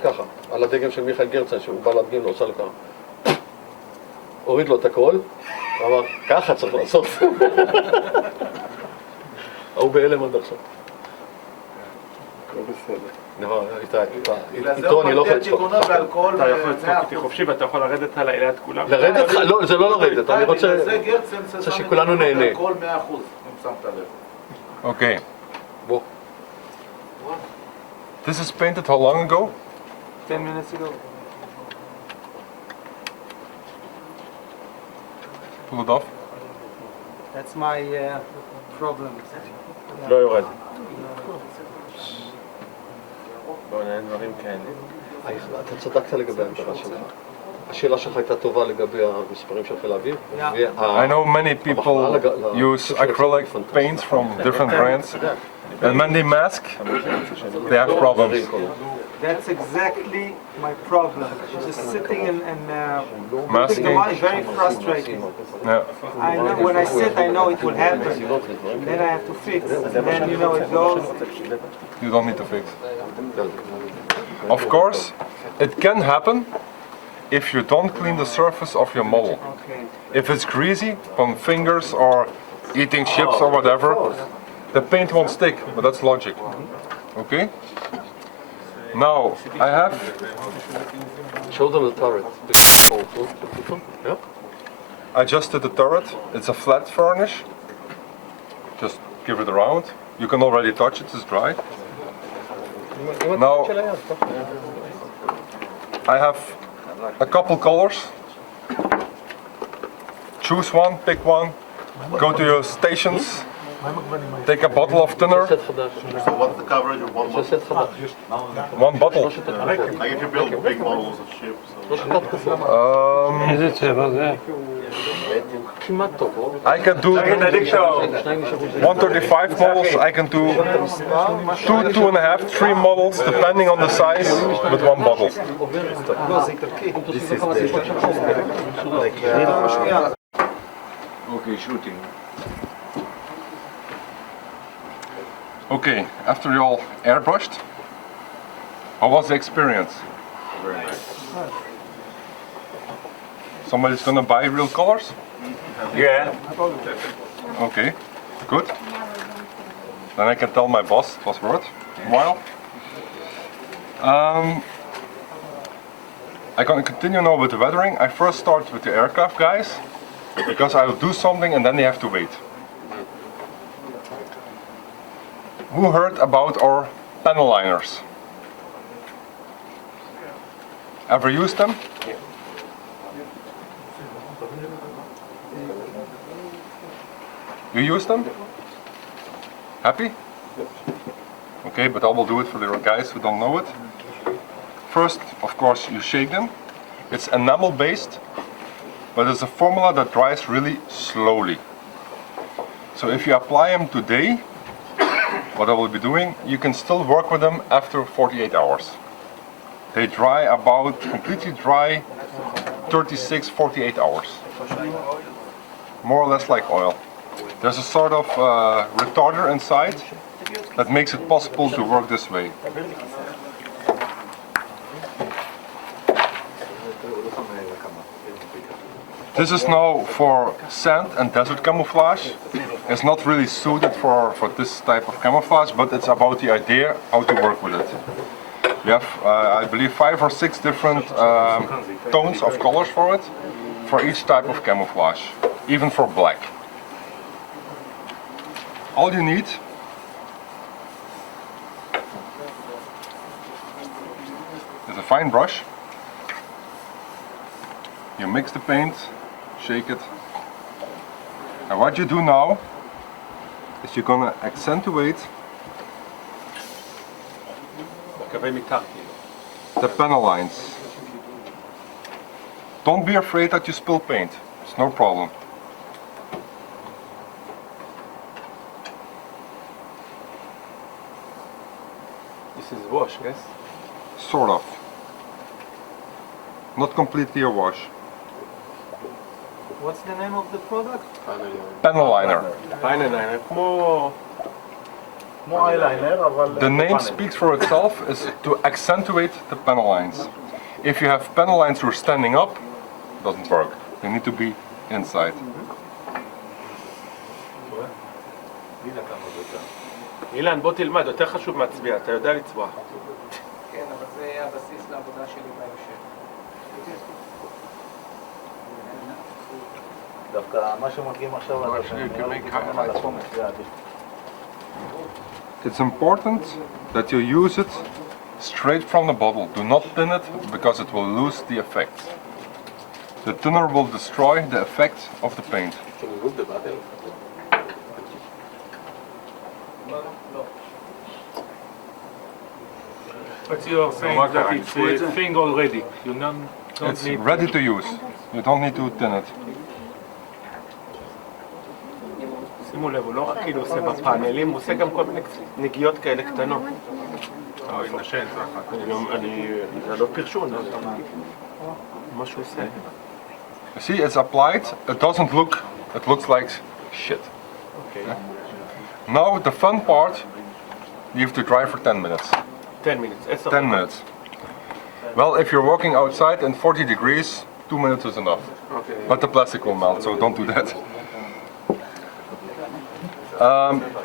ככה, על הדגם של מיכאל גרצן, שהוא בא להדגים לו, עושה לו ככה. הוריד לו את הכל, ואמר, ככה צריך לעשות. הוא בהלם עד עכשיו. לא בסדר. איתו אני לא יכול לצחוק. אתה יכול לצחוק איתי חופשי ואתה יכול לרדת על ליד כולם. לרדת? לא, זה לא לרדת, אני רוצה שכולנו נהנה. הכל 100%, אם שמת לב. Okay. בוא. This is painted how long ago? 10 minutes ago. Pull it off. That's my problem. לא יורד. בוא נראה דברים כאלה. אתה צדקת לגבי ההגדרה שלך. השאלה שלך הייתה טובה לגבי המספרים של חיל האוויר. I know many people use acrylic paints from different brands, and when they mask, they have problems. That's exactly my problem. Just sitting and Masking. very frustrating. Yeah. I know when I sit, I know it will happen. Then I have to fix. And then you know it goes. You don't need to fix. Of course, it can happen if you don't clean the surface of your model. Okay. If it's greasy from fingers or eating chips or whatever, the paint won't stick, but that's logic. Okay? Now, I have... Show them the turret. Yeah? I just did the turret. It's a flat varnish. Just give it a round. You can already touch it, it's dry. Now, I have a couple colors. Choose one, pick one, go to your stations, take a bottle of thinner. סט חדש. So what's the coverage of one זה סט חדש. One bottle. I get to build big models of ships. לא שחט כזה. איזה צבע זה? כמעט טוב. I can do 135 models. I can do 2, 2.5, 3 models, depending on the size, with one bottle. Okay, shooting. Okay, after you all airbrushed, how was the experience? Very nice. Somebody's gonna buy real colors? Yeah. Okay, good. Then I can tell my boss it was worth a while. I'm gonna continue now with the weathering. I first start with the aircraft guys, because I will do something and then they have to wait. Who heard about our panel liners? Ever used them? You use them? Happy? Okay, but I will do it for the guys who don't know it. First, of course, you shake them. It's enamel based, but it's a formula that dries really slowly. So if you apply them today, what I will be doing, you can still work with them after 48 hours. They dry about, completely dry, 36, 48 hours. More or less like oil. There's a sort of retarder inside that makes it possible to work this way. This is now for sand and desert camouflage. It's not really suited for this type of camouflage, but it's about the idea how to work with it. We have, I believe, 5 or 6 different tones of colors for it, for each type of camouflage, even for black. All you need is a fine brush. You mix the paint, shake it, and what you do now is you're gonna accentuate the panel lines. Don't be afraid that you spill paint, it's no problem. This is wash, yes? Sort of. Not completely a wash. What's the name of the product? Panel liner. פיינל ליינר, כמו כמו אייליינר, אבל... The name speaks for itself, is to accentuate the panel lines. If you have panel lines who are standing up, it doesn't work. They need to be inside. אילן, בוא תלמד, יותר חשוב מהצביעה, אתה יודע לצבוע. כן, אבל זה יהיה הבסיס לעבודה שלי בהמשך. דווקא מה שמגיעים עכשיו, It's important that you use it straight from the bottle. Do not thin it because it will lose the effect. The thinner will destroy the effect of the paint. But you are saying that it's a thing already. You don't It's need... ready to use. You don't need to thin it. שימו לב, הוא לא רק כאילו עושה בפאנלים, הוא עושה גם כל מיני נגיעות כאלה קטנות. זה לא פרשון, זה מה שהוא עושה. You see, it's applied. It doesn't look. It looks like shit. אוקיי. Now the fun part. You have to dry for 10 minutes. 10 minutes, 10 10 minutes. Well, if you're walking outside in 40 degrees, 2 minutes is enough. Okay. But the plastic will melt, so don't do that.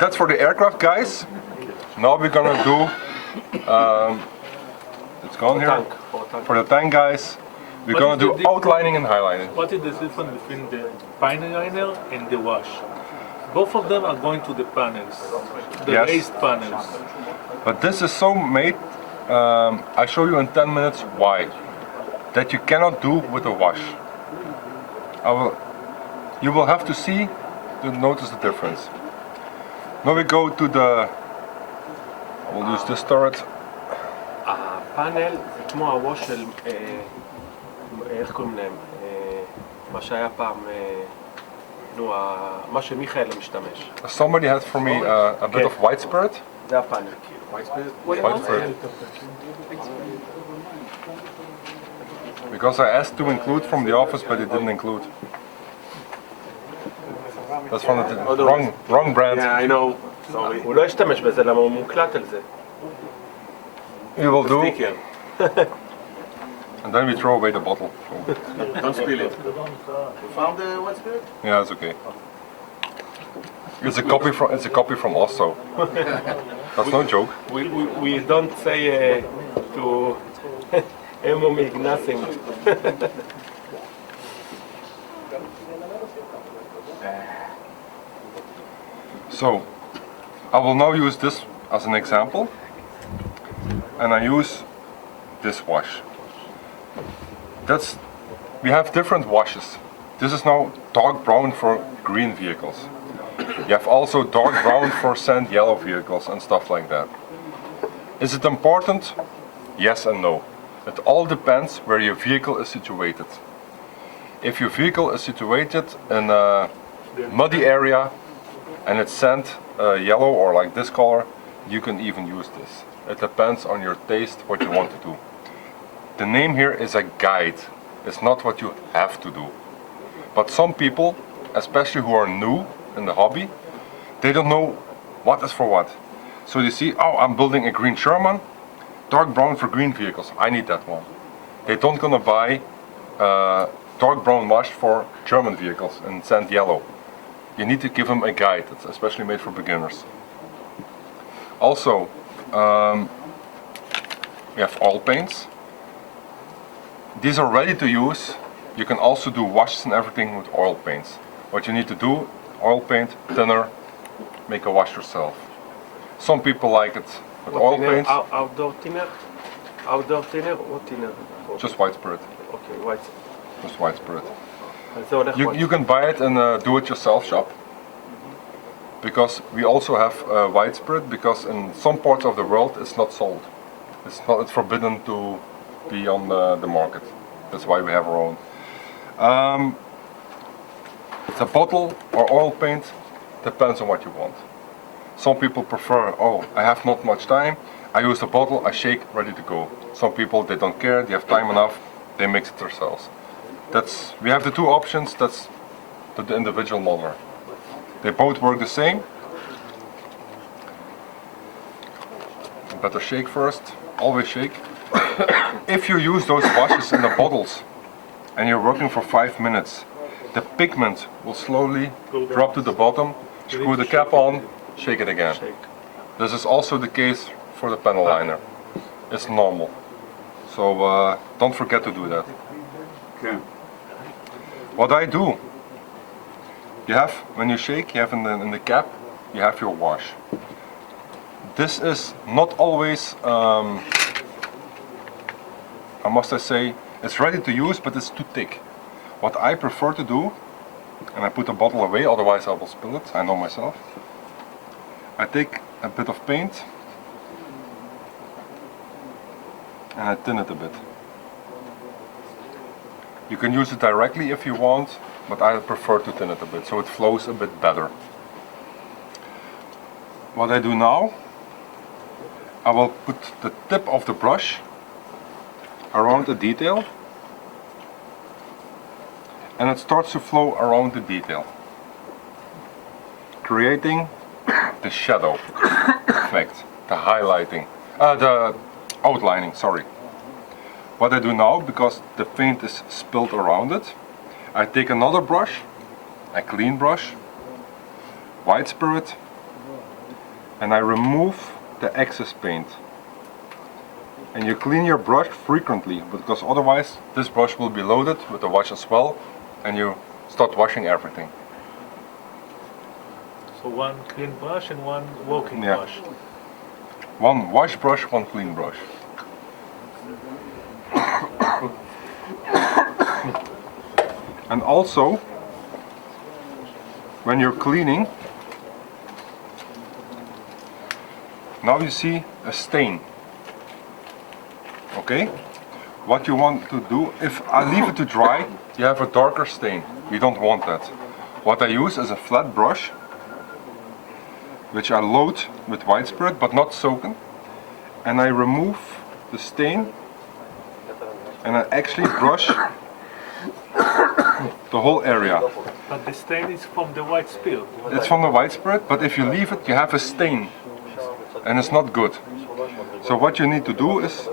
That's for the aircraft, guys. Now we're gonna do. It's gone here. For the tank, guys, we're What gonna is the do difference? outlining and highlighting. What is the difference between the fine liner and the wash? Both of them are going to the panels, the Yes. raised panels. But this is so made. I show you in 10 minutes why. That you cannot do with a wash. You will have to see to notice the difference. Now we go to the. I will use this turret. הפאנל זה כמו הווש של, איך קוראים להם? מה שהיה פעם, מה שמיכאל משתמש. Somebody had for me a bit of white spirit. זה הפאנל כאילו. White spirit. Because I asked to include from the office, but it didn't include. That's from the wrong brand. I know. Sorry. הוא לא ישתמש בזה, למה הוא מוקלט על זה. We will do. סטיקר. And then we throw away the bottle. Don't spill it. You found the white spirit? Yeah, it's okay. It's a copy from Oslo. That's no joke. We don't say to Emo nothing. So, I will now use this as an example, and I use this wash. We have different washes. This is now dark brown for green vehicles. You have also dark brown for sand yellow vehicles and stuff like that. Is it important? Yes and no. It all depends where your vehicle is situated. If your vehicle is situated in a muddy area and it's sand yellow or like this color, you can even use this. It depends on your taste what you want to do. The name here is a guide. It's not what you have to do. But some people, especially who are new in the hobby, they don't know what is for what. So you see, oh, I'm building a green Sherman, dark brown for green vehicles. I need that one. They don't gonna buy dark brown wash for German vehicles in sand yellow. You need to give them a guide. It's especially made for beginners. Also, we have oil paints. These are ready to use. You can also do washes and everything with oil paints. What you need to do, oil paint, thinner, make a wash yourself. Some people like it with oil paints. Outdoor thinner? Outdoor thinner or thinner? Just white spirit. Okay, white. Just white spirit. זה הולך You can buy it in a do-it-yourself shop. Because we also have white spirit, because in some parts of the world it's not sold. It's forbidden to be on the market. That's why we have our own. The bottle or oil paint depends on what you want. Some people prefer, oh, I have not much time, I use the bottle, I shake, ready to go. Some people, they don't care, they have time enough, they mix it themselves. We have the two options, that's the individual modeler. They both work the same. better shake first. Always shake. If you use those washes in the bottles and you're working for 5 minutes, the pigment will slowly drop to the bottom. Screw the cap on, shake it again. This is also the case for the panel liner. It's normal. So don't forget to do that. Okay. What I do, you have, when you shake, you have in the cap, you have your wash. This is not always, how must I say, it's ready to use, but it's too thick. What I prefer to do, and I put the bottle away, otherwise I will spill it, I know myself. I take a bit of paint and I thin it a bit. You can use it directly if you want, but I prefer to thin it a bit, so it flows a bit better. What I do now, I will put the tip of the brush around the detail, and it starts to flow around the detail, creating the shadow effect, the highlighting, the outlining, sorry. What I do now, because the paint is spilled around it, I take another brush, a clean brush, white spirit, and I remove the excess paint. And you clean your brush frequently, because otherwise this brush will be loaded with the wash as well, and you start washing everything. So one clean brush and one working Yeah. brush. One wash brush, one clean brush. And also, when you're cleaning, now you see a stain. Okay? What you want to do, if I leave it to dry, you have a darker stain. We don't want that. What I use is a flat brush, which I load with white spirit, but not soaken, and I remove the stain, and I actually brush the whole area. But the stain is from the white spirit. It's from the white spirit, but if you leave it, you have a stain, and it's not good. So what you need to do is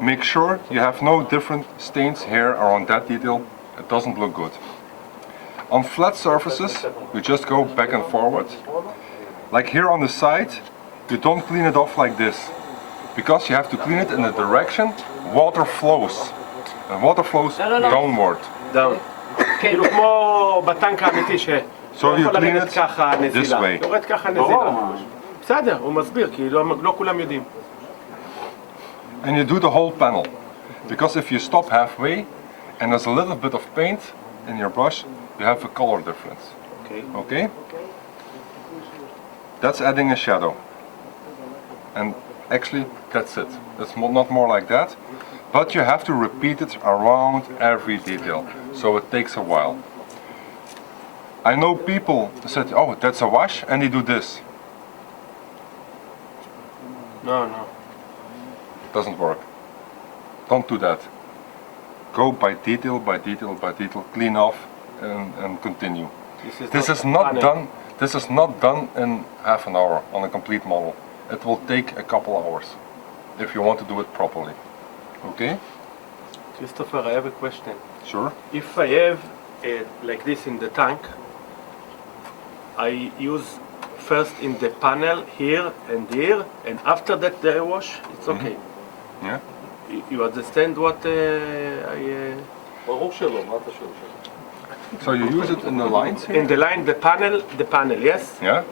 make sure you have no different stains here or on that detail. It doesn't look good. On flat surfaces, you just go back and forward. Like here on the side, you don't clean it off like this, because you have to clean it in the direction water flows. And water flows downward. דאון. כאילו כמו בטנק האמיתי So you יכול clean לרדת it ככה this נזילה. way. יורד ככה נזילה. בסדר, הוא מסביר, כי לא כולם יודעים. And you do the whole panel. Because if you stop halfway and there's a little bit of paint in your brush, you have a color difference. Okay. Okay? That's adding a shadow. And actually, that's it. It's not more like that. But you have to repeat it around every detail. So it takes a while. I know people said, oh, that's a wash, and they do this. No, no. Doesn't work. Don't do that. Go by detail, by detail, by detail, clean off and continue. This is not done. This is not done in half an hour on a complete model. It will take a couple hours if you want to do it properly. Okay? Christopher, I have a question. Sure. If I have like this in the tank, I use first in the panel here, and after that I wash, it's okay. Yeah. You understand what I... ברור שלא, מה אתה שואל? So you use it in the lines here? In the line, the panel, yes? Yeah.